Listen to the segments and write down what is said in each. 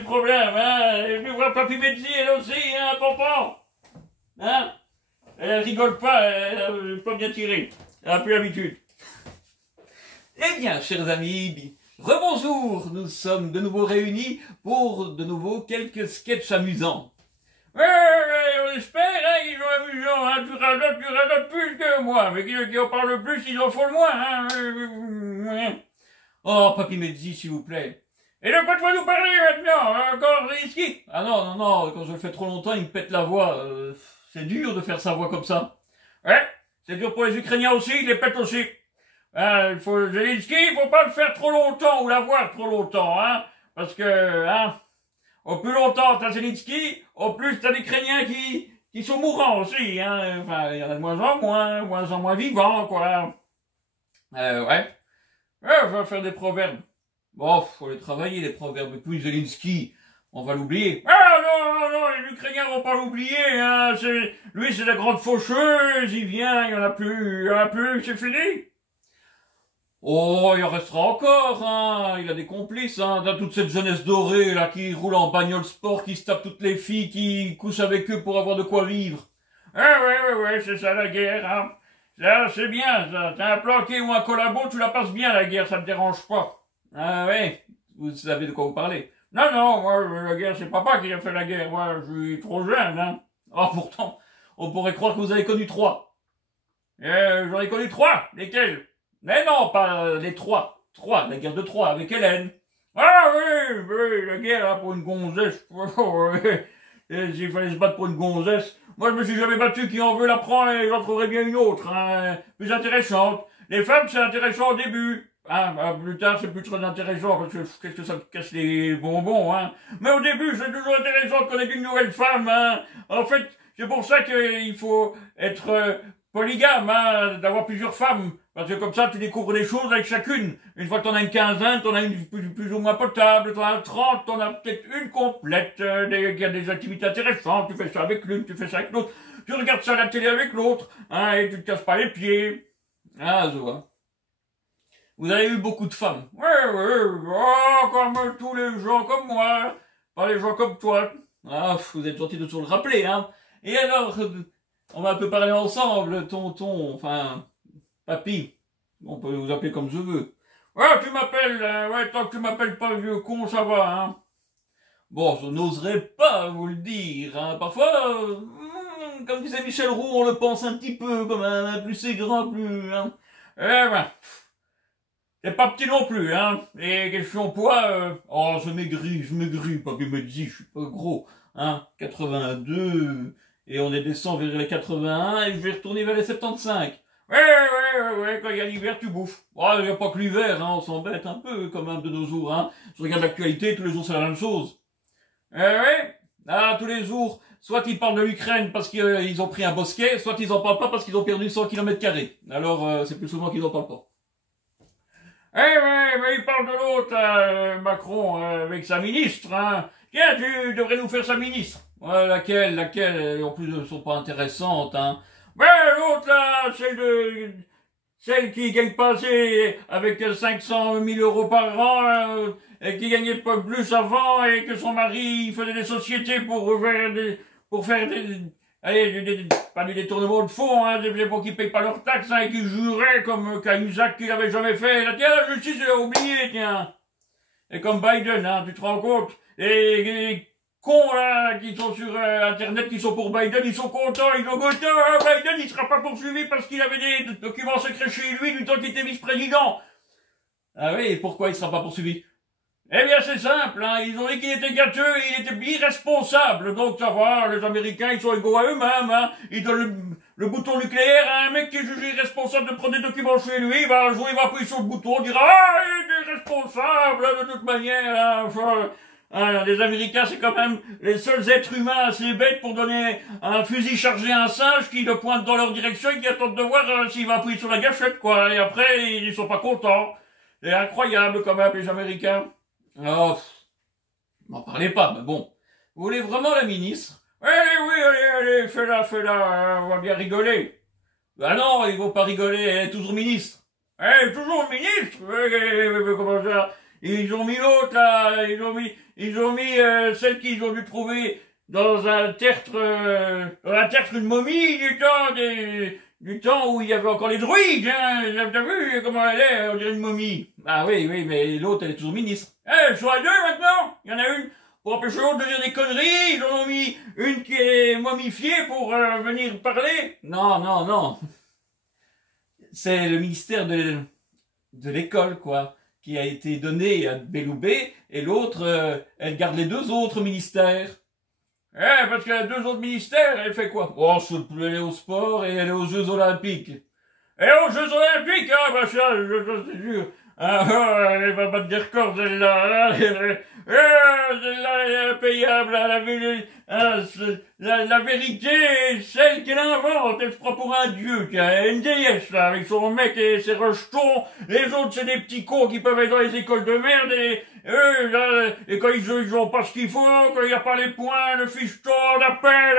ses problèmes, hein. Et puis voir Papy Metzi, elle aussi, hein, Pompon. Hein? Elle rigole pas, elle a pas bien tiré. Elle a plus l'habitude. Eh bien, chers amis, rebonjour, nous sommes de nouveau réunis pour de nouveau quelques sketchs amusants. On espère hein, qu'ils sont amusants, hein. Tu radotes plus que moi, mais qui en parlent le plus, ils en font le moins. Hein. Oh, Papy Metzi, s'il vous plaît. Et de quoi tu vas nous parler maintenant? Encore Zelensky? Ah non, quand je le fais trop longtemps, il me pète la voix. C'est dur de faire sa voix comme ça. Ouais, c'est dur pour les Ukrainiens aussi, ils les pètent aussi. Zelensky, il faut pas le faire trop longtemps ou l'avoir trop longtemps, hein. Parce que, hein, au plus longtemps t'as Zelensky, au plus t'as des Ukrainiens qui sont mourants aussi, hein. Enfin, il y en a de moins en moins vivants, quoi. Ouais. On va faire des proverbes. Bon, faut les travailler, les proverbes. Et puis Zelensky, on va l'oublier. Ah non, les Ukrainiens vont pas l'oublier, hein. Lui, c'est la grande faucheuse, il vient, il y en a plus, c'est fini. Oh, il en restera encore, hein. Il a des complices, hein. Dans toute cette jeunesse dorée, là, qui roule en bagnole sport, qui se tape toutes les filles, qui couche avec eux pour avoir de quoi vivre. Ah ouais, c'est ça la guerre, hein. Ça, c'est bien, ça. T'as un planqué ou un collabo, tu la passes bien, la guerre, ça te dérange pas. Ah ouais, vous savez de quoi vous parlez. Non, moi, la guerre, c'est papa qui a fait la guerre. Moi, je suis trop jeune, hein. Oh, pourtant, on pourrait croire que vous avez connu 3. J'en ai connu 3. Lesquels? Mais non, pas les 3. 3, la guerre de Troie, avec Hélène. Ah oui, la guerre, là, pour une gonzesse. S'il fallait se battre pour une gonzesse. Moi, je me suis jamais battu, qui en veut la prendre, et j'en trouverais bien une autre, hein, plus intéressante. Les femmes, c'est intéressant au début. Ah, bah, plus tard, c'est plus très intéressant, parce que qu'est-ce que ça te casse les bonbons, hein. Mais au début, c'est toujours intéressant de connaître une nouvelle femme, hein. En fait, c'est pour ça qu'il faut être polygame, hein, d'avoir plusieurs femmes. Parce que comme ça, tu découvres des choses avec chacune. Une fois que t'en as une quinzaine, t'en as une plus ou moins potable, t'en as 30, t'en as peut-être une complète, il y a des activités intéressantes, tu fais ça avec l'une, tu fais ça avec l'autre, tu regardes ça à la télé avec l'autre, hein, et tu te casses pas les pieds. Ah, je vois. Vous avez eu beaucoup de femmes. Ouais, oh, comme tous les gens comme moi, pas les gens comme toi. Ah, vous êtes gentil de toujours le rappeler, hein. Et alors, on va un peu parler ensemble, tonton, enfin, papy. On peut vous appeler comme je veux. Ouais, tu m'appelles, ouais, tant que tu m'appelles pas vieux con, ça va, hein. Bon, je n'oserais pas vous le dire, hein. Parfois, comme disait Michel Roux, on le pense un petit peu, comme un plus c'est grand, plus, hein. Eh ben, c'est pas petit non plus, hein. Et question poids, oh, je maigris, Papy Metzi, je suis pas gros, hein. 82, et on est descendu vers les 81, et je vais retourner vers les 75. Ouais, quand il y a l'hiver, tu bouffes. Oh, il n'y a pas que l'hiver, hein, on s'embête un peu, quand même, de nos jours, hein. Je regarde l'actualité, tous les jours c'est la même chose. Ouais, ah, tous les jours, soit ils parlent de l'Ukraine parce qu'ils ont pris un bosquet, soit ils en parlent pas parce qu'ils ont perdu 100 km². Alors, c'est plus souvent qu'ils en parlent pas. Mais il parle de l'autre, Macron, avec sa ministre, hein. Tiens, tu devrais nous faire sa ministre. Ouais, laquelle, en plus, ne sont pas intéressantes, hein. L'autre, là, celle qui gagne pas assez, avec 500 000 euros par an, et qui gagnait pas plus avant, et que son mari faisait des sociétés pour faire pas du détournement de fonds, hein, pour qu'ils payent pas leurs taxes, hein, et qui juraient comme Cahuzac qu'il avait jamais fait. Là, tiens, la justice, elle a oublié, tiens. Et comme Biden, hein, tu te rends compte? Et les cons, là, qui sont sur Internet, qui sont pour Biden, ils sont contents, ils ont goûté, Biden, il sera pas poursuivi parce qu'il avait des documents secrets chez lui du temps qu'il était vice-président. Ah oui, et pourquoi il sera pas poursuivi? Eh bien, c'est simple, hein. Ils ont dit qu'il était gâteux et il était irresponsable. Donc, ça va, les Américains, ils sont égaux à eux-mêmes, hein. Ils donnent le bouton nucléaire à un mec qui est jugé irresponsable de prendre des documents chez lui. Ben, un jour, il va appuyer sur le bouton, on dira, ah, il est irresponsable, de toute manière, hein. Enfin, les Américains, c'est quand même les seuls êtres humains assez bêtes pour donner un fusil chargé à un singe qui le pointe dans leur direction et qui attendent de voir s'il va appuyer sur la gâchette, quoi. Et après, ils sont pas contents. C'est incroyable, quand même, les Américains. Oh, m'en parlez pas, mais bon. Vous voulez vraiment la ministre? Oui, allez, fais-la, on va bien rigoler. Bah non, il faut pas rigoler, elle est toujours ministre. Elle est toujours ministre? Comment ça? ils ont mis l'autre, là, ils ont mis celle qu'ils ont dû trouver dans un tertre, une momie du temps où il y avait encore les druides, hein. T'as vu comment elle est, on dirait une momie. Ah oui, mais l'autre, elle est toujours ministre. Eh, sur les deux maintenant, il y en a une pour empêcher l'autre de dire des conneries, ils en ont mis une qui est momifiée pour venir parler. Non. C'est le ministère de l'école, quoi, qui a été donné à Belloubet, et l'autre, elle garde les deux autres ministères. Parce qu'il y a deux autres ministères, elle fait quoi? Oh, elle est au sport et elle est aux Jeux Olympiques. Et aux Jeux Olympiques, ah, bah ça, c'est sûr. Elle va battre des records, celle-là. Celle-là est impayable. La vérité, celle qu'elle invente, elle se prend pour un dieu, une déesse, là, avec son mec et ses rejetons. Les autres, c'est des petits cons qui peuvent être dans les écoles de merde et eux, là, et quand ils jouent pas ce qu'il faut, quand il n'y a pas les points, le ficheton d'appel,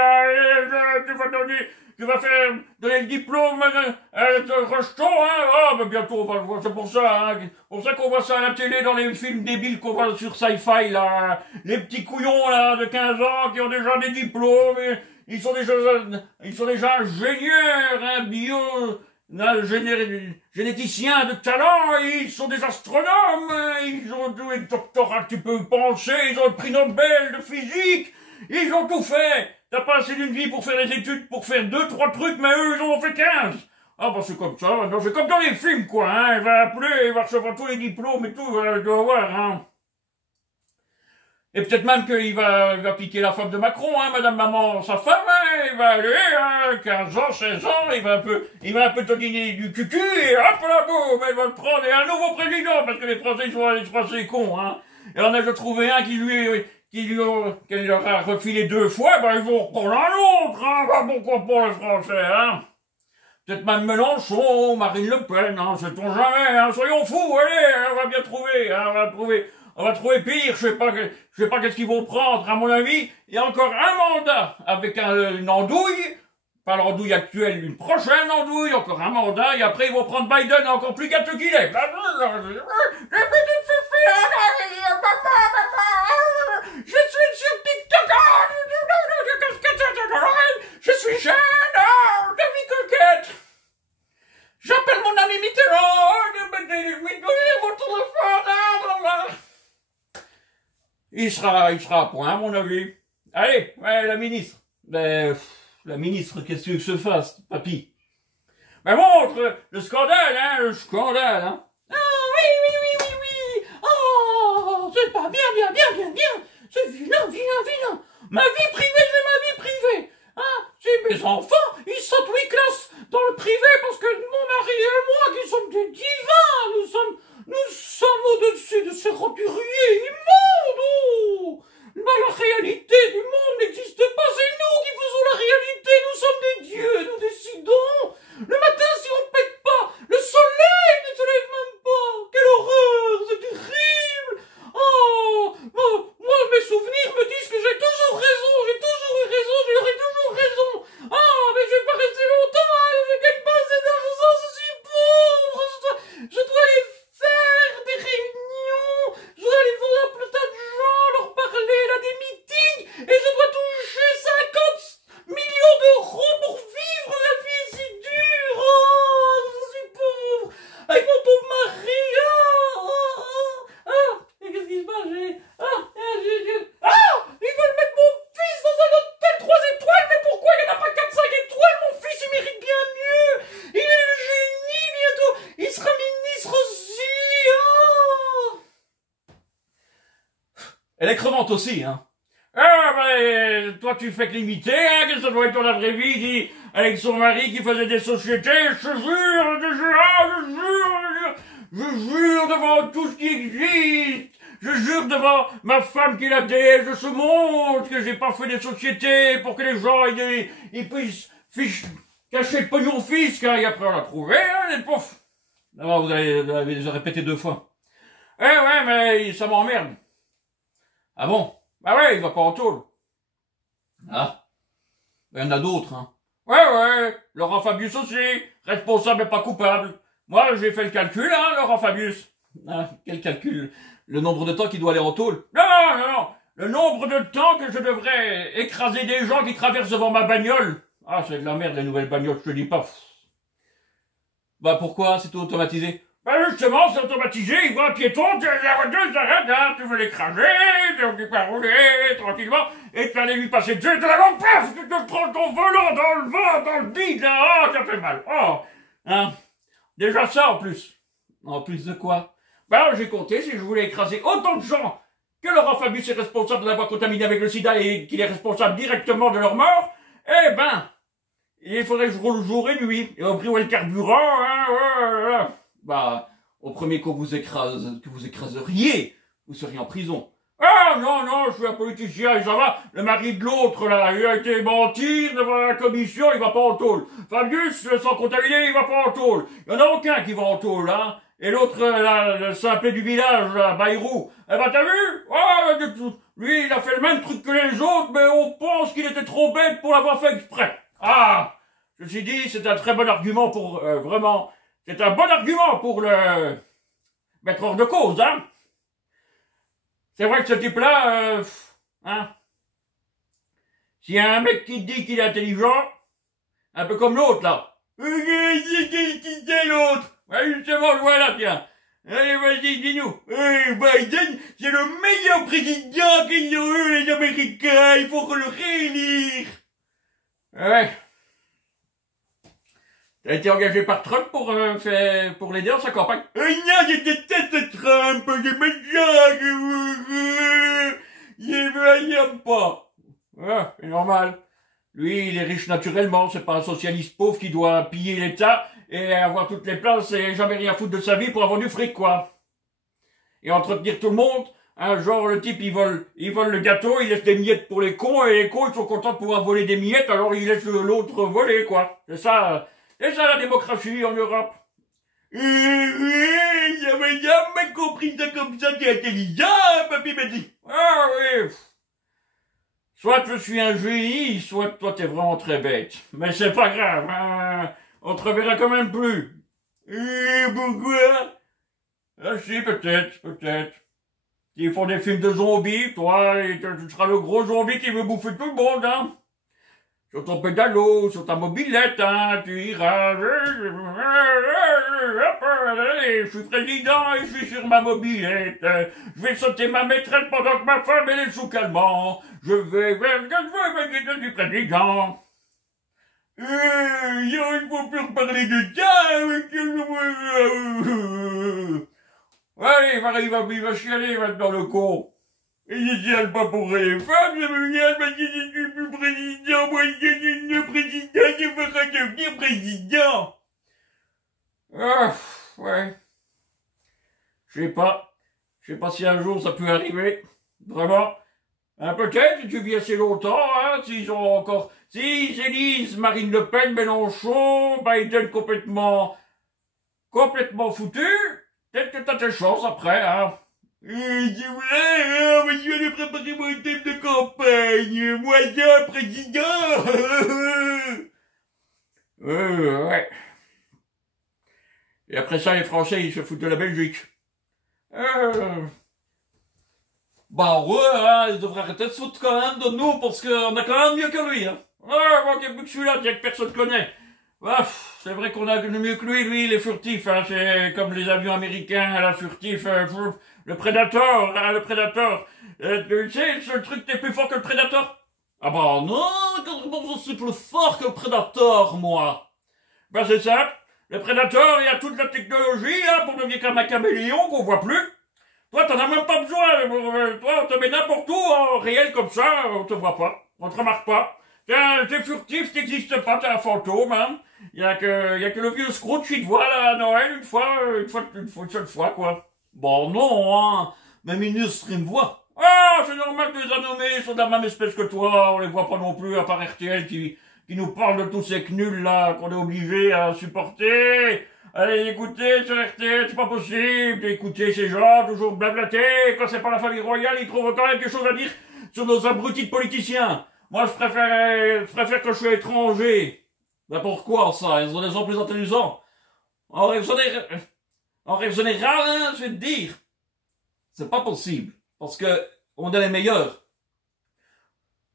tu vas faire donner le diplôme à ton rejeton, hein. Ah, bah, bientôt, on va le voir. C'est pour ça qu'on voit ça à la télé dans les films débiles qu'on voit sur Sci-Fi, là. Les petits couillons, là, de 15 ans qui ont déjà des diplômes, et ils sont déjà ingénieurs, hein, généticiens de talent, ils sont des astronomes, hein, ils ont tous les doctorats que tu peux penser, ils ont le prix Nobel de physique, ils ont tout fait. T'as pas assez d'une vie pour faire les études, pour faire 2-3 trucs, mais eux, ils en ont fait 15. Ah bah c'est comme ça, non, c'est comme dans les films, quoi, hein, il va appeler, il va recevoir tous les diplômes et tout, tu vas voir, hein. Et peut-être même qu'il va piquer la femme de Macron, hein, madame maman, sa femme, hein, il va aller, hein, 15 ans, 16 ans, il va un peu tonniner du cucu, et hop là, boum, elle va le prendre, et un nouveau président, parce que les Français, ils sont assez cons, hein. Et on a déjà trouvé un qui leur a refilé 2 fois, ben ils vont reprendre un autre, hein, ben pourquoi pas les Français, hein. Peut-être même Mélenchon, Marine Le Pen, hein, sait-on jamais, hein, soyons fous, allez, on va bien trouver, hein, on va trouver pire, je sais pas qu'est-ce qu'ils vont prendre, à mon avis, il y a encore un mandat avec une andouille, pas l'andouille actuelle, une prochaine andouille, encore un mandat, et après ils vont prendre Biden encore plus gâteux qu'il est. Je suis sur TikTok, je suis jeune, de vie coquette. J'appelle mon ami Mitterrand, mon téléphone, il sera à point, à mon avis. Allez, ouais, la ministre. La ministre, qu'est-ce que tu veux que je fasse, papy? Mais montre le scandale, hein. Ah, oui. Oh, c'est pas bien. C'est vilain. Ma vie privée, j'ai ma vie privée. Hein, c'est mes enfants, ils sont huit classes dans le privé parce que mon mari et moi, qui sommes des divins, nous sommes au-dessus de ces roturiers immondes. Oh, mais la réalité du monde n'existe pas, c'est nous qui faisons la réalité, nous sommes des dieux, nous décidons. Le matin, si on ne pète pas, le soleil ne se lève même pas. Quelle horreur, c'est terrible. Oh, moi, mes souvenirs me disent que j'ai toujours raison, j'aurai toujours raison. Ah, mais je vais pas rester longtemps, hein, je gagne pas assez d'argent, je suis pauvre, je dois aller faire des réunions, je dois aller voir un tas de gens, leur parler, là, des meetings, et je dois toucher 50 millions d'euros pour vivre, la vie est si dure, oh, je suis pauvre, avec mon pauvre mari, et qu'est-ce qui se passe, ils veulent mettre mon fils dans un hôtel 3 étoiles, mais pourquoi il n'y en a pas 4-5 étoiles, mon fils, il mérite bien mieux, il est le génie, bientôt, il sera ministre aussi, Elle est crevante aussi, hein. Ah, bah, toi, tu fais que l'imiter, hein, que ça doit être dans la vraie vie, dit, avec son mari qui faisait des sociétés, je jure devant tout ce qui existe, je jure devant ma femme qui est la déesse de ce monde, que j'ai pas fait des sociétés pour que les gens, ils puissent cacher le pognon au fisc, hein, et après on l'a trouvé, hein, les pauvres. Non, vous avez déjà répété 2 fois. Ouais, mais ça m'emmerde. Ah bon? Bah ouais, il va pas en tôle. Ah. Il y en a d'autres, hein. Ouais, Laurent Fabius aussi, responsable et pas coupable. Moi, j'ai fait le calcul, hein, Laurent Fabius. Hein, quel calcul? Le nombre de temps qu'il doit aller en tôle? Non, non, non, non. Le nombre de temps que je devrais écraser des gens qui traversent devant ma bagnole. Ah, c'est de la merde, les nouvelles bagnoles, je te dis pas. Bah pourquoi? C'est tout automatisé? Bah justement, c'est automatisé, il voit un piéton, la voiture s'arrête, hein, tu veux l'écraser, tu vas rouler tranquillement, et tu vas aller lui passer dessus, tu la paf, tu te prends ton volant dans le vent, dans le bide, là, oh, ça fait mal, oh, hein. Déjà ça en plus. En plus de quoi? Bah j'ai compté, si je voulais écraser autant de gens que Laurent Fabius est responsable de l'avoir contaminé avec le sida et qu'il est responsable directement de leur mort, eh ben, il faudrait que je roule jour et nuit, et au prix où est le carburant, hein, bah, au premier coup que vous écraseriez, vous seriez en prison. Ah non, non, je suis un politicien, et ça va, le mari de l'autre, là, il a été mentir devant la commission, il va pas en tôle. Fabius, sans contaminer, il va pas en tôle. Il y en a aucun qui va en tôle, hein. Et l'autre, là, le simple du village, là, Bayrou, eh ben t'as vu? Oh, lui, il a fait le même truc que les autres, mais on pense qu'il était trop bête pour l'avoir fait exprès. Ah, ceci dit, c'est un très bon argument pour, vraiment, c'est un bon argument pour le mettre hors de cause, hein. C'est vrai que ce type-là, hein, s'il y a un mec qui dit qu'il est intelligent, un peu comme l'autre, là. C'est l'autre. Ouais, justement, le voilà, tiens. Allez, vas-y, dis-nous. Biden, c'est le meilleur président qu'ils ont eu, les Américains. Il faut le réélire. Ouais. T'as été engagé par Trump pour l'aider dans sa campagne? Non, je déteste Trump, je m'aime pas. Ouais, c'est normal. Lui, il est riche naturellement, c'est pas un socialiste pauvre qui doit piller l'État et avoir toutes les places et jamais rien foutre de sa vie pour avoir du fric, quoi. Et entretenir tout le monde, hein, genre le type il vole le gâteau, il laisse des miettes pour les cons et les cons ils sont contents de pouvoir voler des miettes, alors il laisse l'autre voler, quoi. C'est ça la démocratie en Europe. J'avais jamais compris ça comme ça, t'es intelligent, papy m'a dit. Ah oui. Soit je suis un génie, soit toi t'es vraiment très bête. Mais c'est pas grave, hein. On te reverra quand même plus. Pourquoi? Ah si, peut-être. Ils font des films de zombies, toi, et tu seras le gros zombie qui veut bouffer tout le monde, hein. Sur ton pédalo, sur ta mobilette, hein, tu iras. Je suis président et je suis sur ma mobilette. Je vais sauter ma maîtresse pendant que ma femme elle est sous calmant. Je vais vers du président. Il faut plus reparler de ça. Ouais, il va chialer maintenant le con. Et je chiale pas pour les femmes, je me viens parce que je suis plus président, moi je suis le président, je ferai devenir président. Ah, ouais. Je sais pas si un jour ça peut arriver, vraiment. Hein, peut-être, si tu vis assez longtemps, hein, s'ils élisent Marine Le Pen, Mélenchon, Biden complètement foutu, peut-être que t'as tes chances après, hein. C'est vrai, mais je vais aller préparer mon thème de campagne. Moi, président. Ouais. Et après ça, les Français, ils se foutent de la Belgique. Bah ouais, hein, ils devraient arrêter de se foutre quand même de nous, parce qu'on a quand même mieux que lui, hein. Ouais, moi, qu'il y a plus que celui-là, qu'il y a que personne connaît. Ah, c'est vrai qu'on a mieux que lui, il est furtif, hein, c'est comme les avions américains, là, furtif, le Predator, hein, le Predator. Tu sais, le seul truc, t'es plus fort que le Predator? Ah bah non, comment je suis plus fort que le Predator, moi? Ben c'est ça, le Predator, il a toute la technologie, hein, pour devenir comme un caméléon qu'on voit plus. Toi, t'en as même pas besoin, toi, on te met n'importe où, en réel comme ça, on te voit pas, on te remarque pas. T'es furtif, t'existes pas, t'es un fantôme, hein. Y a que le vieux Scrooge qui te voit, là, à Noël, une seule fois, quoi. Bon, non, hein. Mes ministres, ils me voient. Ah, c'est normal que les anommés sont de la même espèce que toi, on les voit pas non plus, à part RTL qui nous parle de tous ces knuls, là, qu'on est obligé à supporter. Allez, écoutez, sur RTL, c'est pas possible d'écouter ces gens, toujours blablater, quand c'est pas la famille royale, ils trouvent quand même quelque chose à dire sur nos abrutis de politiciens. Moi, je préfère que je sois étranger. Ben pourquoi ça? Ils ont des gens plus intelligents. Alors, En règle générale, hein, je vais te dire, c'est pas possible. Parce que on est les meilleurs.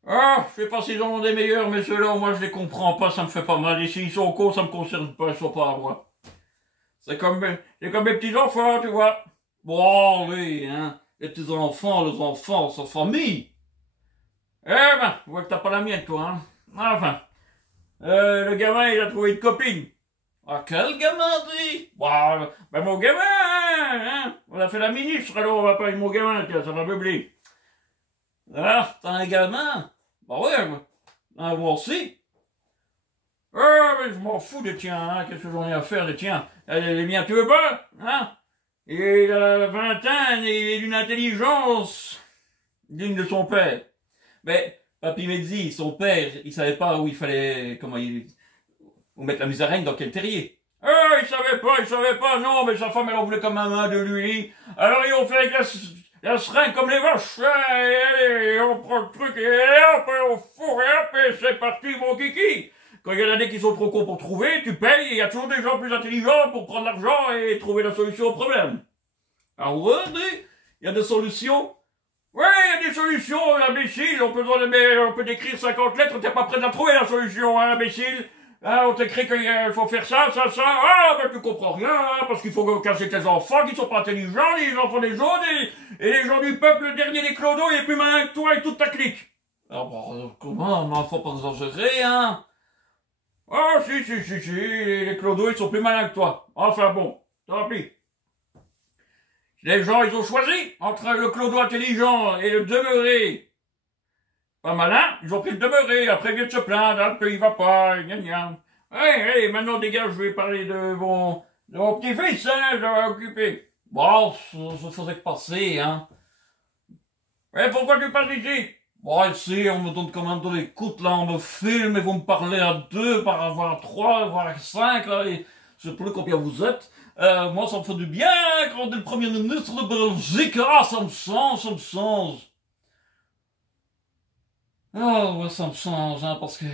Ah, je sais pas s'ils ont des meilleurs, mais ceux-là, moi, je les comprends pas, ça me fait pas mal. Et s'ils sont cons, ça me concerne pas, ils sont pas à moi. C'est comme mes petits-enfants, tu vois. Bon, oui, hein, les petits-enfants, les enfants, c'est famille. Eh ben, je vois que t'as pas la mienne, toi, hein. Enfin, le gamin, il a trouvé une copine. Ah, quel gamin, dit? Bah, ben mon gamin, hein. On a fait la ministre, alors on va pas avec mon gamin, tiens, ça va meubler. Ah, t'as un gamin? Bah ouais, moi aussi. Ah, mais je m'en fous des tiens, hein. Qu'est-ce que j'en ai à faire des tiens? Les miens, tu veux pas? Hein? Il a 20 ans et d'une intelligence digne de son père. Mais, Papy Mezzi, son père, il savait pas où il fallait, où mettre la musaraigne, dans quel terrier. Ah, il savait pas, non, mais sa femme, elle en voulait comme un main de lui. Alors ils ont fait avec la seringue comme les vaches. Et on prend le truc, et hop, on fourre, et hop, et c'est parti, mon kiki. Quand il y en a des qui sont trop cons pour trouver, tu payes, et il y a toujours des gens plus intelligents pour prendre l'argent et trouver la solution au problème. Alors, ouais, il y a des solutions. Ouais, il y a des solutions, imbécile. On peut décrire 50 lettres, t'es pas prêt à trouver la solution, hein, imbécile. Ah, on t'écrit qu'il faut faire ça. Ah, ben tu comprends rien, hein, parce qu'il faut casser tes enfants qui sont pas intelligents, les enfants des jaunes, et les gens du peuple, le dernier des clodos, il est plus malin que toi et toute ta clique. Ah bon, comment, mais faut pas exagérer, hein. Ah, si, les clodos, ils sont plus malins que toi. Enfin bon, tant pis. Les gens, ils ont choisi entre le clodo intelligent et le demeuré pas malin, ils ont pris le demeuré, après ils viennent se plaindre, hein, le pays va pas, gna gna. Allez, maintenant dégage, je vais parler de mon petit-fils, hein, je vais m'occuper. Bon, ça faisait que passer, hein. Et pourquoi tu passes ici? Bon, ici, on me donne quand même de l'écoute, là, on me filme, et vous me parlez à 2, voire à 3, voire à 5, là, et je sais plus combien vous êtes. Moi, ça me fait du bien, quand on est le premier ministre de Belgique, ah, ça me change. Ah, ouais, ça me change, hein, parce que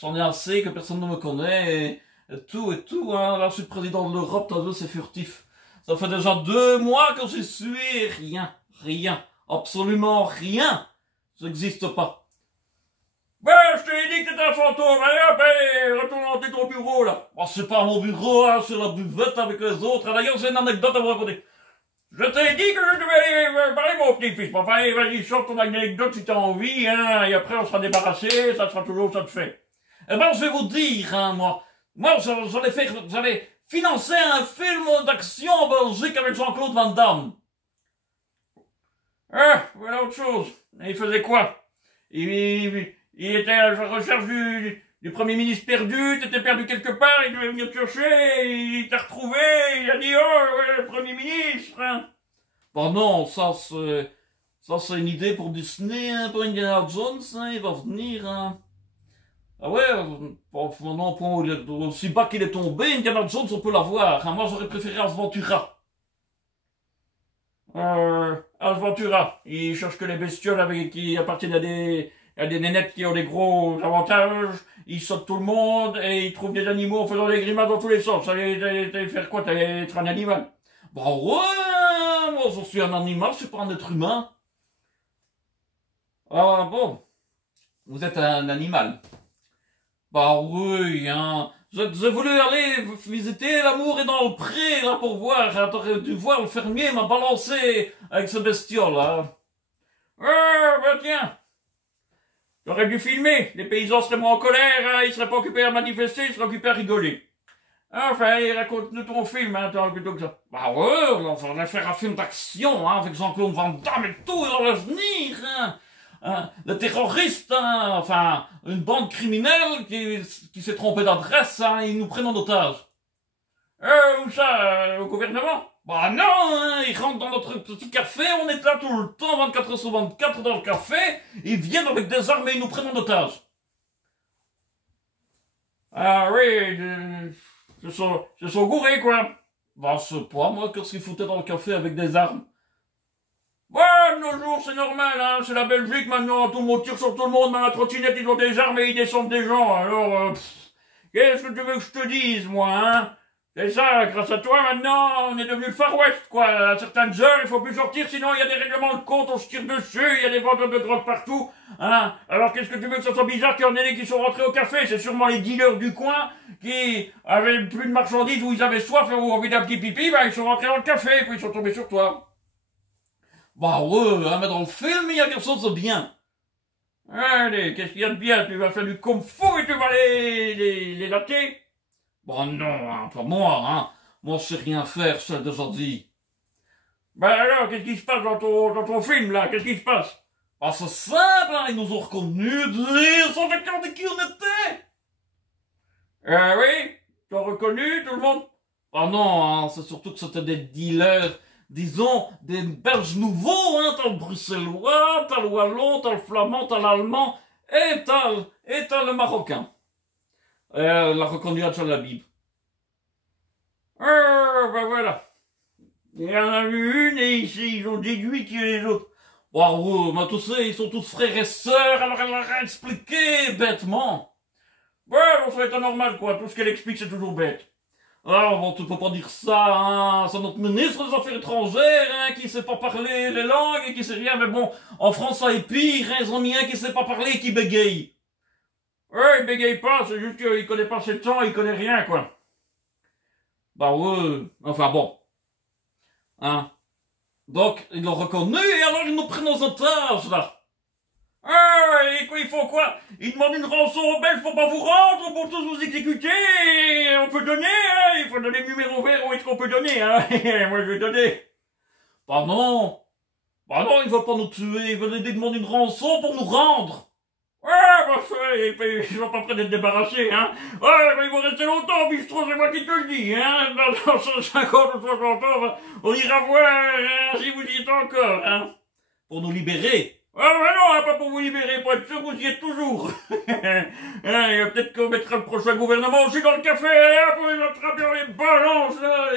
j'en ai assez, que personne ne me connaît, et tout, hein. Là, je suis président de l'Europe, t'as vu, c'est furtif. Ça fait déjà 2 mois que j'y suis, rien, absolument rien. Ça n'existe pas. Ben, je t'ai dit que t'étais un fantôme, allez hop, allez, retourne dans ton bureau, là. Oh, c'est pas mon bureau, hein, c'est la buvette avec les autres. D'ailleurs, j'ai une anecdote à vous raconter. Je t'ai dit que je devais aller parler mon petit-fils. Enfin, allez, vas-y, sors ton anecdote si t'as envie, hein, et après on sera débarrassé, ça sera toujours ça de fait. Eh ben, je vais vous dire, hein, moi, j'allais financer un film d'action en Belgique avec Jean-Claude Van Damme. Ah, voilà autre chose. Il faisait quoi? Il était à la recherche du premier ministre perdu, t'étais perdu quelque part, il devait venir te chercher, il t'a retrouvé, il a dit, oh, ouais, le premier ministre, hein. Bon non, ça c'est une idée pour Disney, hein, pour Indiana Jones, hein, il va venir, hein. Ah ouais, non, aussi bas qu'il est tombé, Indiana Jones, on peut l'avoir, hein. Moi j'aurais préféré Ace Ventura. Ace Ventura, il cherche que les bestioles qui appartiennent à des nénettes qui ont des gros avantages, il saute tout le monde et il trouve des animaux en faisant des grimaces dans tous les sens. T'allais faire quoi? T'allais être un animal? Bah ouais, moi je suis un animal, je suis pas un être humain. Ah bon, vous êtes un animal. Bah oui, hein. J'ai voulu aller visiter L'amour est dans le pré, là, pour voir. Hein, t'aurais dû voir le fermier m'a balancé avec ce bestiole, là. Bah tiens. J'aurais dû filmer. Les paysans seraient moins en colère, hein. Ils seraient pas occupés à manifester, ils seraient occupés à rigoler. Enfin, raconte-nous ton film, hein, plutôt que ça. Bah ouais, on va faire un film d'action, hein, avec Jean-Claude Van Damme et tout, dans l'avenir, hein. Le terroriste, hein, enfin, une bande criminelle qui s'est trompée d'adresse, hein, ils nous prennent en otage. Où ça, au gouvernement? Bah non, hein, ils rentrent dans notre petit café, on est là tout le temps, 24 heures sur 24 dans le café, ils viennent avec des armes et ils nous prennent en otage. Ah oui, ils sont gourés, quoi. Bah, c'est pas moi, qu'est-ce qu'ils foutaient dans le café avec des armes? Ouais, de nos jours, c'est normal, hein, c'est la Belgique maintenant, tout le monde tire sur tout le monde, dans la trottinette, ils ont des armes et ils descendent des gens, alors, qu'est-ce que tu veux que je te dise, moi, hein? C'est ça, grâce à toi, maintenant, on est devenu le Far West, quoi. À certaines heures, il faut plus sortir, sinon il y a des règlements de compte, on se tire dessus, il y a des vendeurs de drogue partout, hein. Alors qu'est-ce que tu veux que ça soit bizarre qu'il y en ait qui sont rentrés au café? C'est sûrement les dealers du coin qui avaient plus de marchandises, ou ils avaient soif, ou envie d'un petit pipi, bah ils sont rentrés dans le café, puis ils sont tombés sur toi. Bah ouais, hein, mais dans le film, il y a quelque chose de bien. Allez, qu'est-ce qu'il y a de bien? Tu vas faire du kung-fu et tu vas les latter? Bon non, hein, pas moi, hein. Moi, je sais rien faire, ça, déjà dit. Ben alors, qu'est-ce qui se passe dans ton film, là? Qu'est-ce qui se passe? Ah, c'est simple, hein, ils nous ont reconnus, ils sont d'accord de qui on était. Oui, t'as reconnu, tout le monde? Ah non, hein, c'est surtout que c'était des dealers, disons, des Belges nouveaux, hein. T'as le bruxellois, t'as le wallon, t'as le flamand, t'as l'allemand, et t'as le marocain. La reconnaissance de la Bible. Ben voilà. Il y en a eu une et ici, ils ont déduit qu'il y a les autres. Waouh, mais tous ça, ils sont tous frères et sœurs, alors elle leur a expliqué bêtement. Ouais, bon, ça va être normal, quoi. Tout ce qu'elle explique, c'est toujours bête. Ah, bon, tu peux pas dire ça, hein. C'est notre ministre des Affaires étrangères, hein, qui sait pas parler les langues et qui sait rien, mais bon, en France, ça est pire, hein. Ils ont mis un qui sait pas parler et qui bégaye. Ouais, il bégaye pas, c'est juste qu'il connaît pas ses temps, il connaît rien, quoi. Bah ouais, enfin bon. Hein. Donc, ils l'ont reconnu, et alors ils nous prennent aux otages, là. Ah, et quoi, ils font quoi? Ils demandent une rançon aux Belges pour pas vous rendre, pour tous vous exécuter, et on peut donner, hein. Il faut donner le numéro vert, où est-ce qu'on peut donner, hein. Moi, je vais donner. Bah non, ils veulent pas nous tuer, ils veulent demander une rançon pour nous rendre. Ouais, bah, ils sont pas prêts d'être débarrassés, hein. Ouais, mais ils vont rester longtemps, bistrot, c'est moi qui te le dis, hein. Dans 150 ou 60 ans, on ira voir, hein, si vous y êtes encore, hein. Pour nous libérer. Ah, mais non, hein, pas pour vous libérer, pour être sûr, vous y êtes toujours. Hein, peut-être qu'on mettra le prochain gouvernement aussi dans le café, hein, pour les attraper, on les balance, là,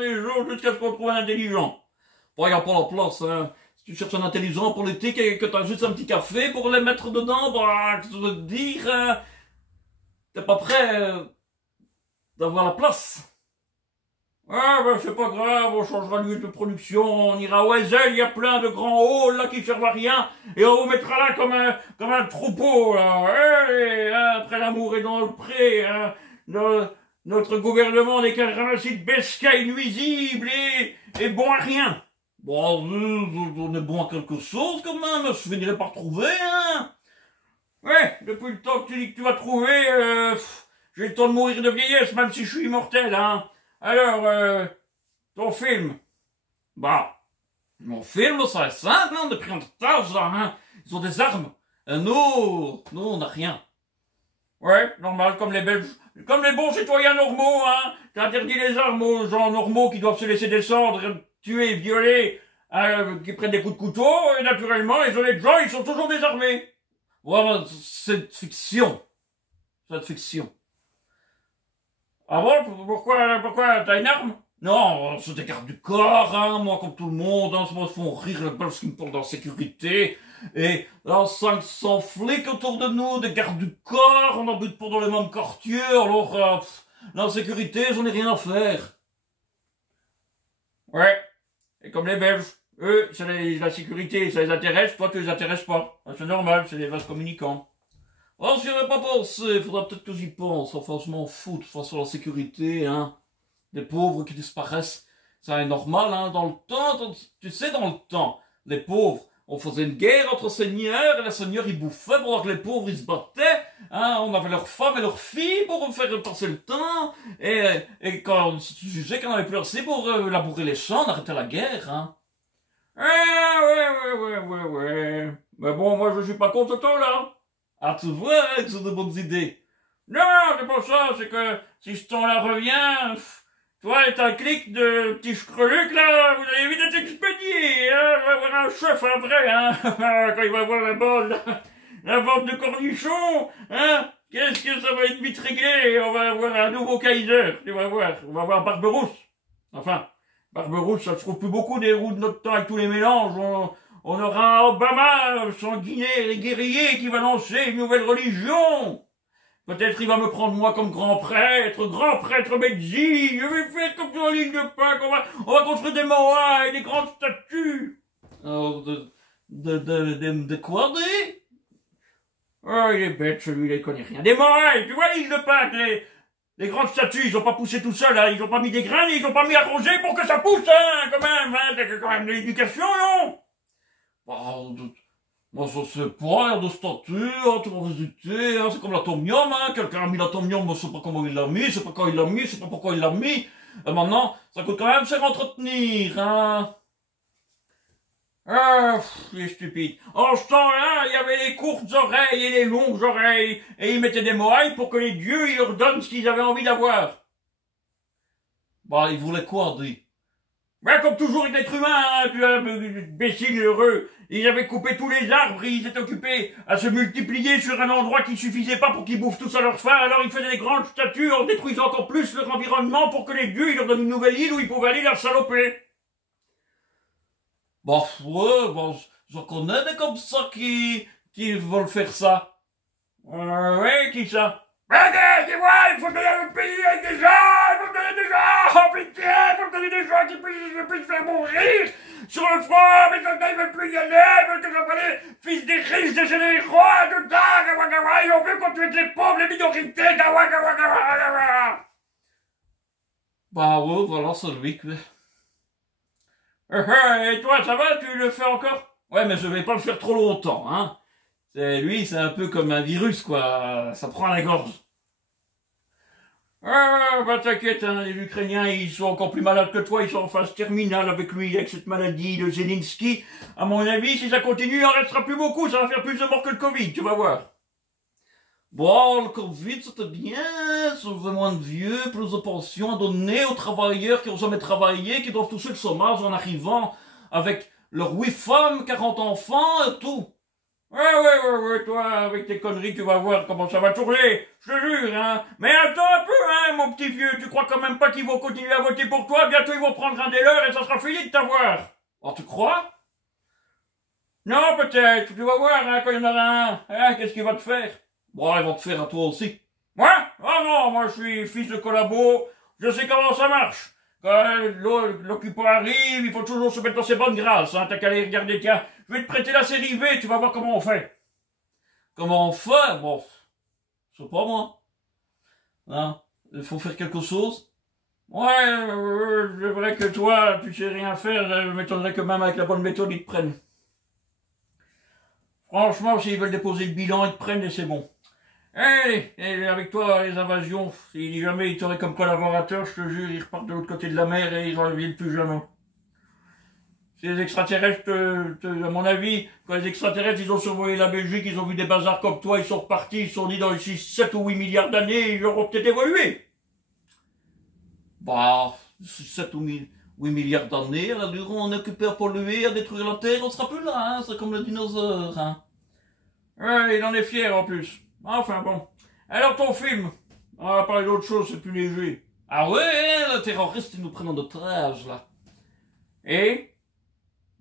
les gens, jusqu'à ce qu'on trouve un intelligent. Bon, y a pas la place, hein. Tu cherches un intelligent politique et que t'as juste un petit café pour les mettre dedans, bah, qu'est-ce que tu veux te dire, hein? T'es pas prêt d'avoir la place? Ah, ben, c'est pas grave, on changera de lieu de production, on ira au Ezel, il y a plein de grands halls, là, qui servent à rien, et on vous mettra là comme un troupeau, là. Et, hein, après l'amour est dans le pré, hein. Notre gouvernement n'est qu'un ramassis de bescailles nuisibles et bon à rien. Bon, on est bon à quelque chose quand même, je finirai par trouver, hein. Ouais, depuis le temps que tu dis que tu vas trouver, j'ai le temps de mourir de vieillesse, même si je suis immortel, hein. Alors, ton film. Bah, mon film, ça est simple, hein, depuis un tas, là, hein. Ils ont des armes. Nous, on n'a rien. Ouais, normal, comme les Belges. Comme les bons citoyens normaux, hein. T'as interdit les armes aux gens normaux qui doivent se laisser descendre, tuer, violer, qui prennent des coups de couteau, et naturellement, les honnêtes gens, ils sont toujours désarmés. Voilà, c'est de fiction. C'est de fiction. Ah bon? Pourquoi? T'as une arme? Non, c'est des gardes du corps, hein, moi, comme tout le monde, hein, ça me font rire les Belges qui me parlent d'insécurité. Et là, 500 flics autour de nous, des gardes du corps, on n'habite pas dans les mêmes quartiers, alors, l'insécurité, j'en ai rien à faire. Ouais. Et comme les Belges, eux, c'est la sécurité, ça les intéresse, toi, tu les intéresses pas. C'est normal, c'est des vases communicants. Oh, j'y avais pas pensé, faudra peut-être que j'y pense. Enfin, je m'en fous, de toute façon, la sécurité, hein. Des pauvres qui disparaissent, ça est normal, hein. Dans le temps, tu sais, dans le temps, les pauvres, on faisait une guerre entre seigneurs, et les seigneurs, ils bouffaient pendant que les pauvres, ils se battaient, hein. On avait leurs femmes et leurs filles pour faire passer le temps, et quand on se jugeait qu'on avait plus assez pour labourer les champs, on arrêtait la guerre, hein. Ouais. Mais bon, moi, je suis pas contre toi, là. Ah, tu vois, hein, que c'est de bonnes idées. Non, c'est pas ça, c'est que si ce temps-là revient, toi, t'as un clic de petits chcrelucs, là, vous allez vite être expédié, hein, il va y avoir un chef, un vrai, hein, quand il va voir la bande de cornichons, hein, qu'est-ce que ça va être vite réglé, on va avoir un nouveau Kaiser, tu vas voir, on va avoir Barberousse. Enfin, Barberousse, ça se trouve plus beaucoup des roues de notre temps avec tous les mélanges, on aura un Obama sanguinaire et guerrier qui va lancer une nouvelle religion. Peut-être il va me prendre moi comme grand prêtre Medji. Je vais faire comme sur la ligne de Pâques. On va construire des moas et des grandes statues. Alors, de quoi des? Oh, il est bête celui-là, il connaît rien. Des moas, tu vois l'île de Pâques, les grandes statues, ils ont pas poussé tout seul, hein. Ils ont pas mis des graines, ils ont pas mis arrosé pour que ça pousse, hein, quand même, hein. T'as quand même de l'éducation, non? Oh, moi, ça c'est pas, de statue, hein, tu vas visiter, hein, c'est comme l'atomium, hein. Quelqu'un a mis l'atomium, on sait pas comment il l'a mis, c'est pas quand il l'a mis, c'est pas pourquoi il l'a mis. Et maintenant, ça coûte quand même cher à entretenir, hein. Ah, il est stupide. En ce temps-là, il y avait les courtes oreilles et les longues oreilles, et ils mettaient des moailles pour que les dieux, ils leur donnent ce qu'ils avaient envie d'avoir. Bah, ils voulaient quoi, dit? Ben, comme toujours, avec l'être humain, hein, tu vois, imbécile heureux. Ils avaient coupé tous les arbres, ils étaient occupés à se multiplier sur un endroit qui suffisait pas pour qu'ils bouffent tous à leur faim, alors ils faisaient des grandes statues en détruisant encore plus leur environnement pour que les dieux, ils leur donnent une nouvelle île où ils pouvaient aller la saloper. Bon, ouais, bon, j'en connais des comme ça qui veulent faire ça. Ouais, qui ça? Regardez, dis-moi, il faut donner un pays avec des gens, il faut donner des gens, oh pitié, il faut donner des gens qui puissent faire mourir sur le front, mais soldats, ils veulent plus y aller, ils veulent que ça soit les fils des riches, des généraux, tout ça, ils ont vu qu'on tuait les pauvres, les minorités, bah ouais, voilà, c'est lui que... Et toi, ça va, tu le fais encore? Ouais, mais je vais pas le faire trop longtemps, hein. Lui, c'est un peu comme un virus, quoi. Ça prend la gorge. Ah, bah t'inquiète, hein, les Ukrainiens, ils sont encore plus malades que toi, ils sont en phase terminale avec lui, avec cette maladie de Zelensky. À mon avis, si ça continue, il en restera plus beaucoup, ça va faire plus de morts que le Covid, tu vas voir. Bon, le Covid, c'était bien, ça faisait moins de vieux, plus de pensions à donner aux travailleurs qui n'ont jamais travaillé, qui doivent toucher le chômage en arrivant avec leurs 8 femmes, 40 enfants et tout. Ouais, toi, avec tes conneries, tu vas voir comment ça va tourner, je te jure, hein. Mais attends un peu, hein, mon petit vieux, tu crois quand même pas qu'ils vont continuer à voter pour toi, bientôt ils vont prendre un des leurs et ça sera fini de t'avoir. Oh, tu crois? Non, peut-être, tu vas voir, hein, quand il y en aura un, hein, qu'est-ce qu'il va te faire? Bon, ils vont te faire à toi aussi. Moi? Oh non, moi je suis fils de collabo, je sais comment ça marche. Quand l'occupant arrive, il faut toujours se mettre dans ses bonnes grâces, hein, t'as qu'à aller regarder, tiens, je vais te prêter la série V, tu vas voir comment on fait. Comment on fait? Bon, c'est pas moi. Hein, il faut faire quelque chose. Ouais, c'est vrai que toi, tu sais rien faire, je m'étonnerais que même avec la bonne méthode, ils te prennent. Franchement, s'ils veulent déposer le bilan, ils te prennent et c'est bon. Allez, avec toi, les invasions, si jamais ils t'auraient comme collaborateur, je te jure, ils repartent de l'autre côté de la mer et ils reviennent plus jamais. Si les extraterrestres, à mon avis, quand les extraterrestres, ils ont survolé la Belgique, ils ont vu des bazars comme toi, ils sont repartis, ils se sont dit dans les 6, 7 ou 8 milliards d'années, ils auront peut-être évolué. Bah, 7 ou 8 milliards d'années, à la durée, on est occupé à polluer, à détruire la Terre, on sera plus là, hein, c'est comme le dinosaure, hein. Ouais, il en est fier en plus. Enfin bon. Alors ton film, on va parler d'autre chose, c'est plus léger. Ah ouais, le terroriste, ils nous prennent en otage, là. Et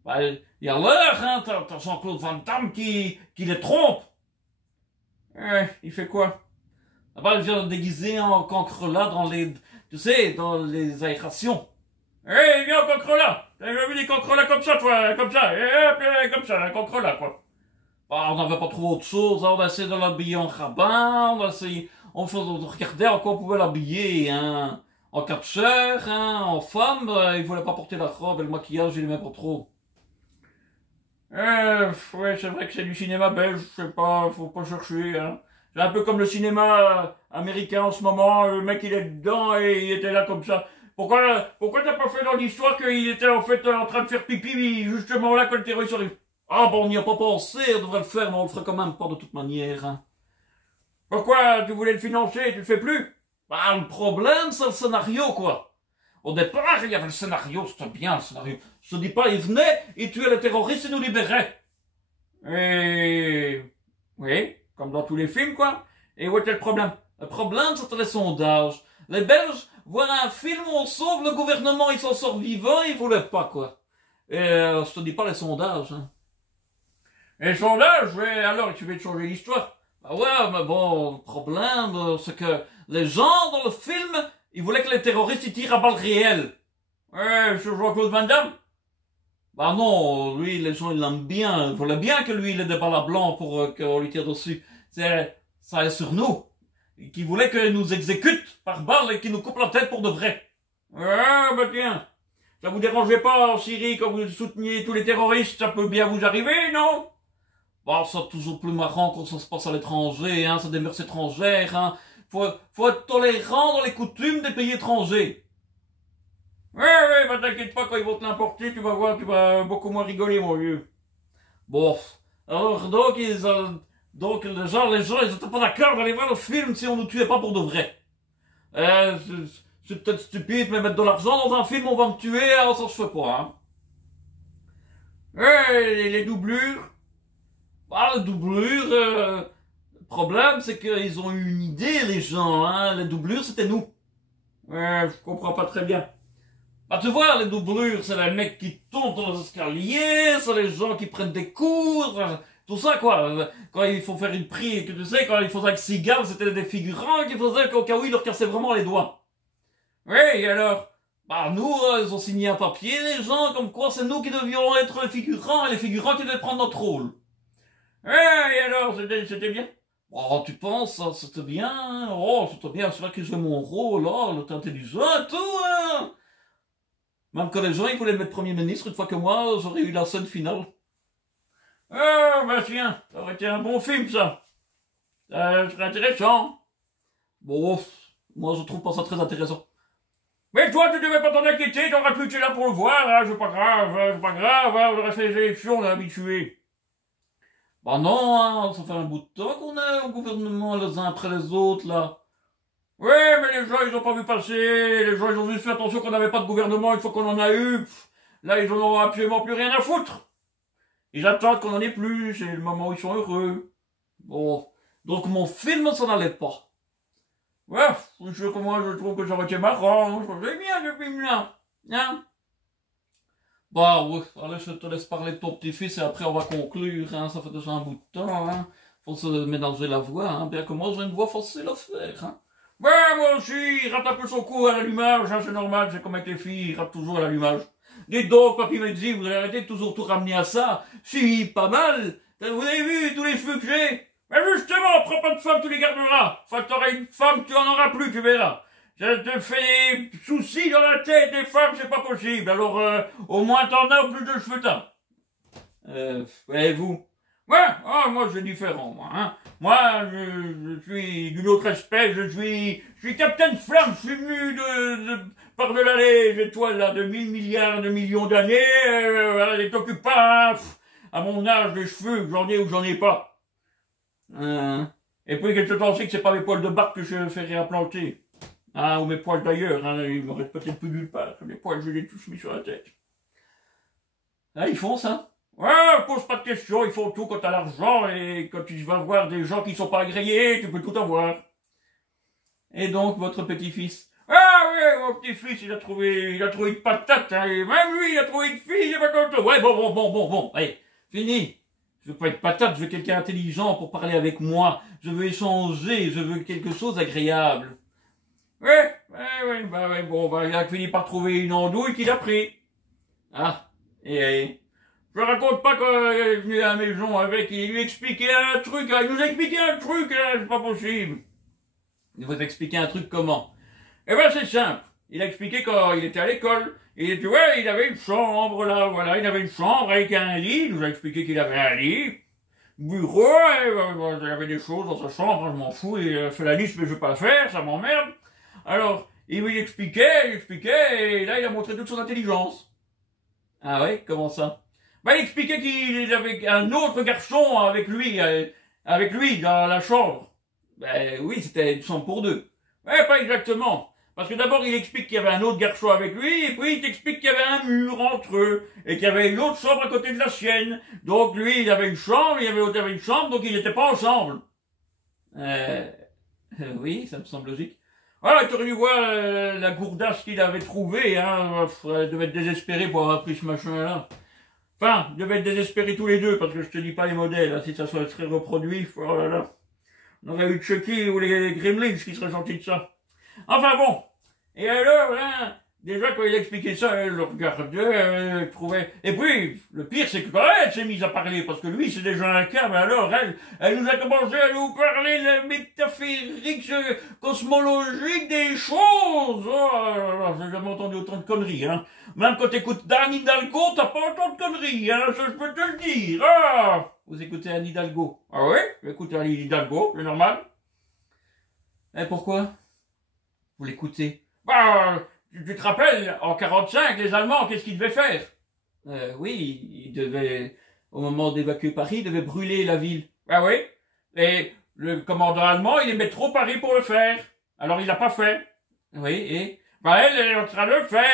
bah, il y a l'heure, hein, t'as Jean-Claude Van Damme qui les trompe. Ouais, il fait quoi? Ah bah, il vient déguisé en cancrelat dans les, tu sais, dans les aérations. Il vient en cancrelat. T'as jamais vu des cancrelats comme ça, toi, comme ça, hop, comme ça, un cancrelat, quoi. Bah, on n'avait pas trop autre chose, hein. On a essayé de l'habiller en rabbin, on regardait en quoi on pouvait l'habiller, hein. En catcheur, hein, en femme, il voulait pas porter la robe et le maquillage, il aimait pas trop. Ouais, c'est vrai que c'est du cinéma belge, je sais pas, faut pas chercher, hein. C'est un peu comme le cinéma américain en ce moment, le mec il est dedans et il était là comme ça. Pourquoi t'as pas fait dans l'histoire qu'il était en fait en train de faire pipi justement là quand le terroriste arrive? Ah bon, on n'y a pas pensé, on devrait le faire, mais on le ferait quand même pas de toute manière, hein. Pourquoi tu voulais le financer, tu le fais plus? Bah, le problème, c'est le scénario, quoi. Au départ, il y avait le scénario, c'était bien le scénario. Je te dis pas, il venait, il tuait les terroristes et nous libérait. Et... oui, comme dans tous les films, quoi. Et où était le problème? Le problème, c'était les sondages. Les Belges voient un film où on sauve le gouvernement, ils s'en sortent vivants, ils voulaient pas, quoi. Et je te dis pas les sondages, hein. Les sondages, ouais, alors tu veux te changer l'histoire. Ah ouais, mais bon, le problème, c'est que les gens dans le film, ils voulaient que les terroristes y tirent à balles réelles. Ouais, sur Jean-Claude Van Damme. Bah non, lui, les gens, ils l'aiment bien. Il voulait bien que lui, il ait des balles à blanc pour qu'on lui tire dessus. Ça est sur nous. Qui voulait qu'il nous exécute par balle et qu'il nous coupe la tête pour de vrai. Ah, bah tiens. Ça vous dérangeait pas en Syrie quand vous souteniez tous les terroristes, ça peut bien vous arriver, non? Bon, c'est toujours plus marrant quand ça se passe à l'étranger, hein, c'est des mœurs étrangères, hein. Faut être tolérant dans les coutumes des pays étrangers. Ouais, bah t'inquiète pas, quand ils vont te l'importer, tu vas voir, tu vas beaucoup moins rigoler, mon vieux. Bon, alors donc les gens, ils étaient pas d'accord d'aller voir le film si on nous tuait pas pour de vrai. C'est peut-être stupide, mais mettre de l'argent dans un film, on va me tuer, alors ça se fait pas, hein. Les doublures. Bah, les doublures, le problème, c'est qu'ils ont eu une idée, les gens, hein. Les doublures, c'était nous. Je comprends pas très bien. Bah, tu vois, les doublures, c'est les mecs qui tombent dans les escaliers, c'est les gens qui prennent des cours, tout ça, quoi. Quand il faut faire une prise, que tu sais, quand il faisait avec Seagal, c'était des figurants qui faisaient qu'au cas où ils leur cassaient vraiment les doigts. Oui, et alors, bah, nous, ils ont signé un papier, les gens, comme quoi c'est nous qui devions être les figurants, et les figurants qui devaient prendre notre rôle. Et alors, c'était bien? Oh, tu penses, c'était bien? Oh, c'était bien, c'est vrai que j'ai mon rôle, oh, le intelligent et tout, hein. Même que les gens, ils voulaient me mettre Premier ministre, une fois que moi, j'aurais eu la scène finale. Oh, bah tiens, ça aurait été un bon film, ça. Ça serait intéressant. Bon, moi, je trouve pas ça très intéressant. Mais toi, tu devais pas t'en inquiéter, t'aurais pu être là pour le voir, hein, c'est pas grave, hein, on aurait fait les élections, on est habitué. Bah non, hein, ça fait un bout de temps qu'on est au gouvernement les uns après les autres, là. Ouais, mais les gens, ils ont pas vu passer, les gens, ils ont juste fait attention qu'on n'avait pas de gouvernement une fois qu'on en a eu. Là, ils en ont absolument plus rien à foutre. Ils attendent qu'on en ait plus, c'est le moment où ils sont heureux. Bon, donc mon film, ça n'allait pas. Ouais, moi, je trouve que ça aurait été marrant, c'est bien ce film-là, hein. Bah ouais, allez, je te laisse parler de ton petit-fils et après on va conclure, hein, ça fait déjà un bout de temps, hein. Faut se mélanger la voix, hein, bien que moi j'ai une voix facile à faire, hein. Ouais, moi aussi, il rate un peu son coup à l'allumage, hein, c'est normal, c'est comme avec les filles, il rate toujours à l'allumage. Dites donc, papy Medzi, vous allez arrêter de toujours tout ramener à ça. Si, pas mal. Vous avez vu tous les cheveux que j'ai? Mais justement, prends pas de femme, tu les garderas. Enfin, t'auras une femme, tu en auras plus, tu verras. Ça te fait des soucis dans la tête, des femmes, c'est pas possible. Alors, au moins t'en as, plus de cheveux t'as. Et vous? Ouais, ah, moi c'est différent, moi, hein. Moi, je suis d'une autre espèce, je suis Captain Flamme, je suis venu par-delà les étoiles, là, de 1000 milliards de millions d'années, voilà, ne t'occupe pas, hein, à mon âge, les cheveux, j'en ai ou j'en ai pas. Et puis, qu'est-ce que t'en sais que c'est pas mes poils de barbe que je fais réimplanter? Hein, ou mes poils d'ailleurs, hein, il me reste peut-être plus nulle part, les poils, je les ai tous mis sur la tête. Ah, ils font ça? Ouais, pose pas de questions, ils font tout quand t'as l'argent, et quand tu vas voir des gens qui sont pas agréés, tu peux tout avoir. Et donc, votre petit-fils? Ah oui, mon petit-fils, il a trouvé une patate, hein, et même lui, il a trouvé une fille, il pas content. Ouais, bon, allez, fini. Je veux pas être patate, je veux quelqu'un intelligent pour parler avec moi. Je veux échanger, je veux quelque chose d'agréable. Ouais, bon, il a fini par trouver une andouille qu'il a pris. Ah, et je raconte pas quand il est venu à la maison avec, il lui expliquait un truc, il nous a expliqué un truc, c'est pas possible. Il vous a expliqué un truc comment? Eh ben, c'est simple. Il a expliqué quand il était à l'école. Et tu vois, il avait une chambre, là, voilà, il avait une chambre avec un lit, il nous a expliqué qu'il avait un lit, bureau, il y avait des choses dans sa chambre, je m'en fous, il fait la liste, mais je veux pas la faire, ça m'emmerde. Alors, il lui expliquait, et là, il a montré toute son intelligence. Ah ouais, comment ça? Ben, il expliquait qu'il avait un autre garçon avec lui dans la chambre. Ben oui, c'était une chambre pour deux. Ouais, pas exactement. Parce que d'abord, il explique qu'il y avait un autre garçon avec lui, et puis il t'explique qu'il y avait un mur entre eux, et qu'il y avait une autre chambre à côté de la sienne. Donc lui, il avait une chambre, il y avait l'autre avait une chambre, donc ils n'étaient pas ensemble. Oui, ça me semble logique. Voilà, tu aurais dû voir la gourdasse qu'il avait trouvée, hein. Il devait être désespéré pour avoir pris ce machin-là. Enfin, ils devaient être désespérés tous les deux, parce que je te dis pas les modèles, hein, si ça serait reproduit, oh là là. On aurait eu Chucky ou les Gremlins qui seraient sortis de ça. Enfin bon. Et alors, hein, déjà quand il a expliqué ça, elle le regardait, elle trouvait... Et puis, le pire, c'est que quand elle s'est mise à parler, parce que lui, c'est déjà un cas, mais alors, elle nous a commencé à nous parler de la métaphérique cosmologique des choses. Oh là là, j'ai jamais entendu autant de conneries, hein. Même quand t'écoutes Anne Hidalgo, t'as pas autant de conneries, hein, ça je peux te le dire. Ah, vous écoutez Anne Hidalgo? Ah oui, j'écoute Anne Hidalgo, c'est normal. Et pourquoi vous l'écoutez? Bah, tu te rappelles, en 45, les Allemands, qu'est-ce qu'ils devaient faire? Oui, ils devaient, au moment d'évacuer Paris, ils devaient brûler la ville. Ah oui. Et le commandant allemand, il aimait trop Paris pour le faire. Alors il l'a pas fait. Oui, et? Bah elle est en train de le faire,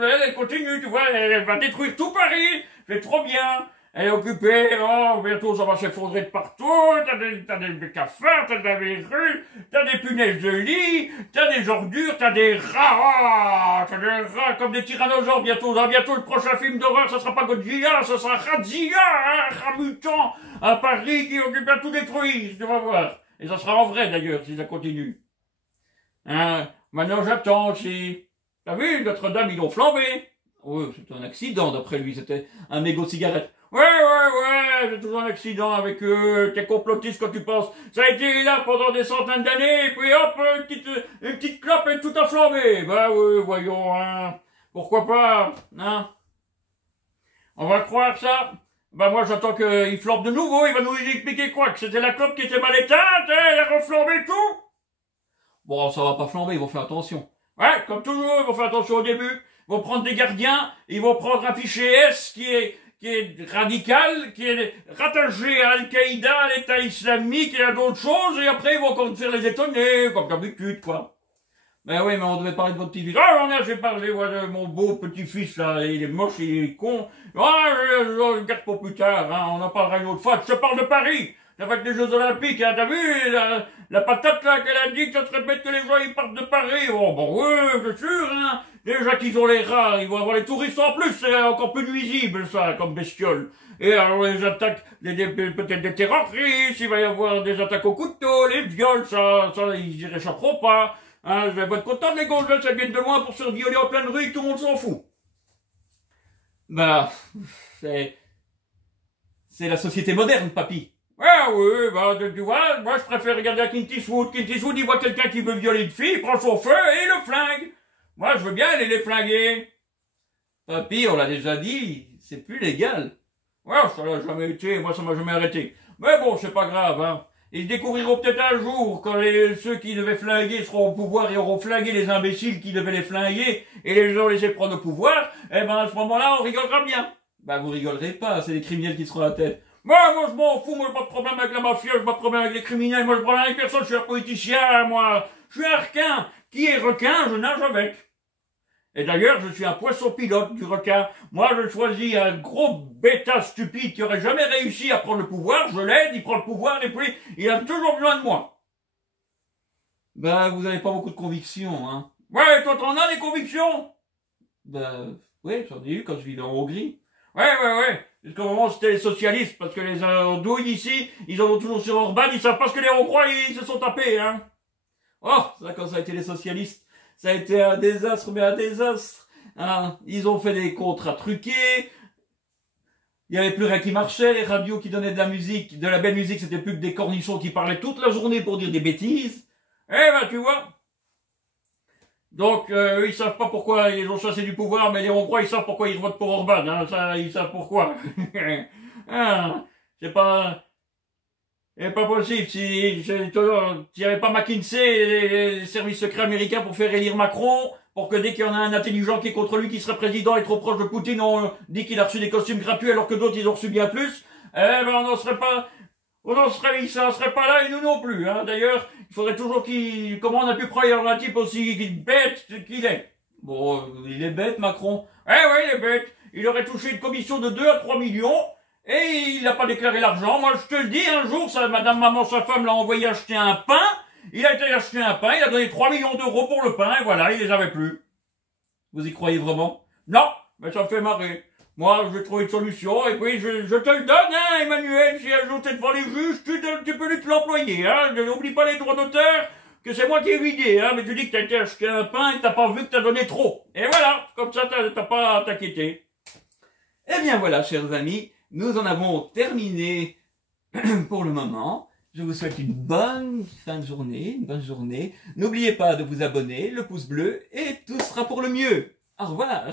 elle continue, tu vois, elle va détruire tout Paris, c'est trop bien. Elle est occupée, oh, bientôt ça va s'effondrer de partout, t'as des cafards, t'as des verrues, t'as des punaises de lit, t'as des ordures, t'as des rats, oh, t'as des rats comme des tyrannosaures bientôt, bientôt le prochain film d'horreur, ça sera pas Godzilla, ça sera Radzilla, un rat mutant à Paris qui occupe à tout détruire, tu vas voir. Et ça sera en vrai d'ailleurs, si ça continue. Hein, maintenant j'attends aussi. T'as vu, Notre-Dame, ils l'ont flambé. Oui, c'était un accident d'après lui, c'était un mégot de cigarette. Ouais, c'est toujours un accident avec eux, t'es complotiste quand tu penses. Ça a été là pendant des centaines d'années, et puis hop, une petite clope et tout a flambé. Bah oui, voyons, hein. Pourquoi pas, hein. On va croire ça. Bah moi j'attends qu'il flambe de nouveau, il va nous expliquer quoi, que c'était la clope qui était mal éteinte, elle a reflambé tout. Bon, ça va pas flamber, ils vont faire attention. Ouais, comme toujours, ils vont faire attention au début. Ils vont prendre des gardiens, ils vont prendre un fichier S qui est radical, qui est rattaché à Al-Qaïda, à l'État islamique et à d'autres choses, et après ils vont encore faire les étonner, comme d'habitude, quoi. Mais oui, mais on devait parler de votre petit-fils. Ah, j'en ai, j'ai parlé, voilà, mon beau petit-fils, là, il est moche, il est con. Ah, je le garde pour plus tard, hein, on en parlera une autre fois. Je te parle de Paris, avec les Jeux Olympiques, hein, t'as vu, la patate, là, qu'elle a dit que ça serait bête que les gens, ils partent de Paris. Oh, bon, oui, c'est sûr, hein. Déjà qu'ils ont les rats, ils vont avoir les touristes en plus, c'est encore plus nuisible, ça, comme bestiole. Et alors, les attaques, peut-être des terroristes, il va y avoir des attaques au couteau, les viols, ça, ils y réchapperont pas. Hein, je vais être content, les gonzesses, ça viennent de loin pour se violer en pleine rue, tout le monde s'en fout. Bah, c'est la société moderne, papy. Ah oui, bah, tu vois, moi je préfère regarder à Clint Eastwood. Clint Eastwood, il voit quelqu'un qui veut violer une fille, il prend son feu et il le flingue. Moi, je veux bien aller les flinguer. Papy, on l'a déjà dit, c'est plus légal. Ouais, ça l'a jamais été, moi ça m'a jamais arrêté. Mais bon, c'est pas grave, hein. Ils découvriront peut-être un jour, quand ceux qui devaient flinguer seront au pouvoir et auront flingué les imbéciles qui devaient les flinguer, et les gens laissés prendre le pouvoir, eh ben à ce moment-là, on rigolera bien. Bah vous rigolerez pas, c'est les criminels qui seront à la tête. Moi je m'en fous, moi j'ai pas de problème avec la mafia, j'ai pas de problème avec les criminels, moi je problème avec personne, je suis un politicien, moi. Je suis un requin. Qui est requin, je nage avec. Et d'ailleurs, je suis un poisson pilote du requin. Moi, je choisis un gros bêta stupide qui aurait jamais réussi à prendre le pouvoir. Je l'aide, il prend le pouvoir et puis il a toujours besoin de moi. Ben, vous avez pas beaucoup de convictions, hein. Ouais, toi, t'en as des convictions? Ben, ouais, j'en ai eu quand je vivais en Hongrie. Ouais. Jusqu'au moment où c'était les socialistes, parce que les andouilles ici, ils en ont toujours sur Orban, ils savent pas ce que les Hongrois, ils se sont tapés, hein. Oh, ça, quand ça a été les socialistes. Ça a été un désastre, mais un désastre. Hein, ils ont fait des contrats truqués. Il y avait plus rien qui marchait. Les radios qui donnaient de la musique, de la belle musique, c'était plus que des cornichons qui parlaient toute la journée pour dire des bêtises. Eh ben, tu vois. Donc, ils savent pas pourquoi ils ont chassé du pouvoir, mais les Hongrois, ils savent pourquoi ils votent pour Orban. Hein, ça, ils savent pourquoi. Hein, c'est pas possible. Si y avait pas McKinsey et les services secrets américains pour faire élire Macron, pour que dès qu'il y en a un intelligent qui est contre lui, qui serait président et trop proche de Poutine, on dit qu'il a reçu des costumes gratuits alors que d'autres ils ont reçu bien plus, eh ben on n'en serait pas là et nous non plus, hein. D'ailleurs, il faudrait toujours comment on a pu croire un type aussi bête qu'il est. Bon, il est bête, Macron. Ouais, il est bête. Il aurait touché une commission de 2 à 3 millions, et il n'a pas déclaré l'argent. Moi, je te le dis, un jour, madame maman, sa femme l'a envoyé acheter un pain. Il a été acheter un pain, il a donné 3 millions d'euros pour le pain, et voilà, il les avait plus. Vous y croyez vraiment? Non, mais ça me fait marrer. Moi, je vais trouver une solution, et puis je te le donne, hein, Emmanuel, si un jour t'es devant les juges, tu peux te l'employer, hein. N'oublie pas les droits d'auteur, que c'est moi qui ai vidé, hein, mais tu dis que t'as été acheté un pain et que t'as pas vu que t'as donné trop. Et voilà, comme ça, t'as pas à t'inquiéter. Eh bien voilà, chers amis, nous en avons terminé pour le moment. Je vous souhaite une bonne fin de journée, une bonne journée. N'oubliez pas de vous abonner, le pouce bleu, et tout sera pour le mieux. Au revoir.